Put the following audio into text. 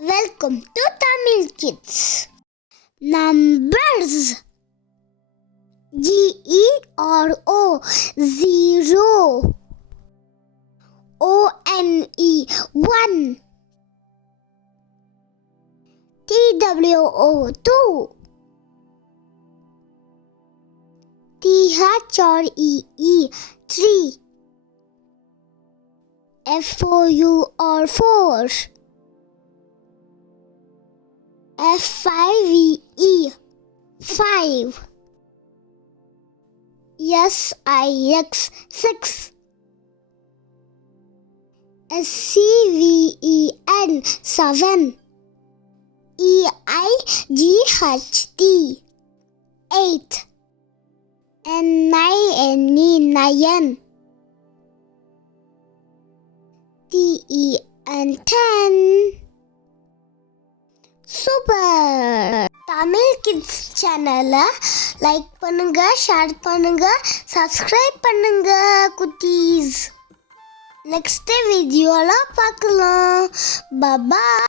Welcome to Tamil Kids. Numbers. G-E-R-O 0. O-N-E 1. T-W-O 2. T-H-R-E-E 3. F-O-U-R 4. F-I-V-E 5. S-I-X 6. S-C-V-E-N 7. E-I-G-H-T 8. N-I-N-E 9. T-E-N 10. சூப்பர்! தமிழ் கிட்ஸ் சேனலை லைக் பண்ணுங்க, ஷேர் பண்ணுங்க, சப்ஸ்கிரைப் பண்ணுங்க குட்டீஸ். நெக்ஸ்ட் வீடியோல பார்க்கலாம். பாய்.